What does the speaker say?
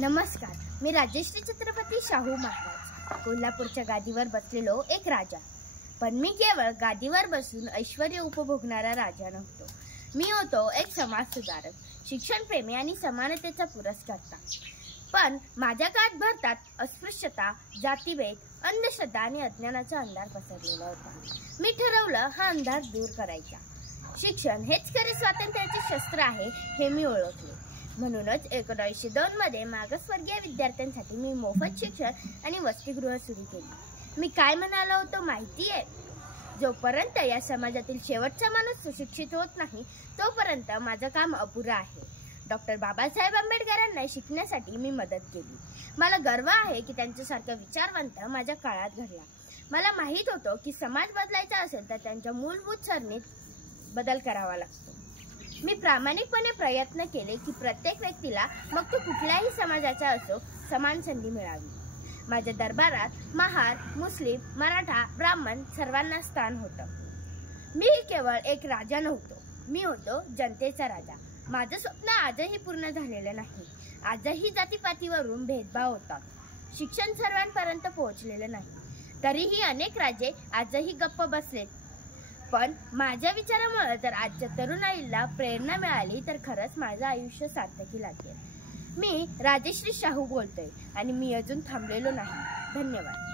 नमस्कार, मी राजश्री छत्रपती शाहू महाराज कोल्हापूरच्या गादीवर बसलेलो एक राजा. पण मी केवळ गादीवर बसून ऐश्वर्य उपभोगणारा राजा नव्हतो. मी होतो एक समाज सुधारक, शिक्षणप्रेमी आणि समानतेचा पुरस्कर्ता. पण माझ्या काळात भारतात अस्पृश्यता, जातीभेद, अंधश्रद्धा आणि अज्ञानाचा अंधार पसरलेला होता. मी ठरवलं हा अंधार दूर करायचा. शिक्षण हेच खरे स्वातंत्र्याचे शस्त्र आहे हे मी ओळखले. म्हणूनच 1902 मध्ये मागासवर्गीय विद्यार्थ्यांसाठी मी मोफत शिक्षण आणि वसतिगृह सुरू केली. मी काय म्हणालो होतो माहितीये? जोपर्यंत या समाजातील शेवटचा माणूस सुशिक्षित होत नाही तोपर्यंत माझं काम अपुरं आहे. डॉक्टर बाबासाहेब आंबेडकरांना शिकण्यासाठी मी मदत केली. मला गर्व आहे की त्यांच्यासारखा विचारवंत माझ्या काळात घडला. मला माहित होतं की समाज बदलायचा असेल तर त्यांच्या मूलभूत सरणीत बदल करावा लागतो. मी प्रामाणिकपणे प्रयत्न केले की प्रत्येक व्यक्तीला, मग तो कुठल्याही समाजाचा असो, समान संधी मिळावी. माझ्या दरबारात महार, मुस्लिम, मराठा, ब्राह्मण सर्वांना स्थान होतं. मी केवळ एक राजा नव्हतो, मी होतो जनतेचा राजा. माझं स्वप्न आजही पूर्ण झालेलं नाही. आजही जातीपातीवरून भेदभाव होतात. शिक्षण सर्वांपर्यंत पोहोचलेलं नाही. तरीही अनेक राजे आजही गप्प बसलेत. पण माझ्या विचारामुळे जर आजच्या तरुणाईला प्रेरणा मिळाली तर खरंच माझं आयुष्य सार्थकी लागेल. मी राजश्री शाहू बोलतोय आणि मी अजून थांबलेलो नाही. धन्यवाद.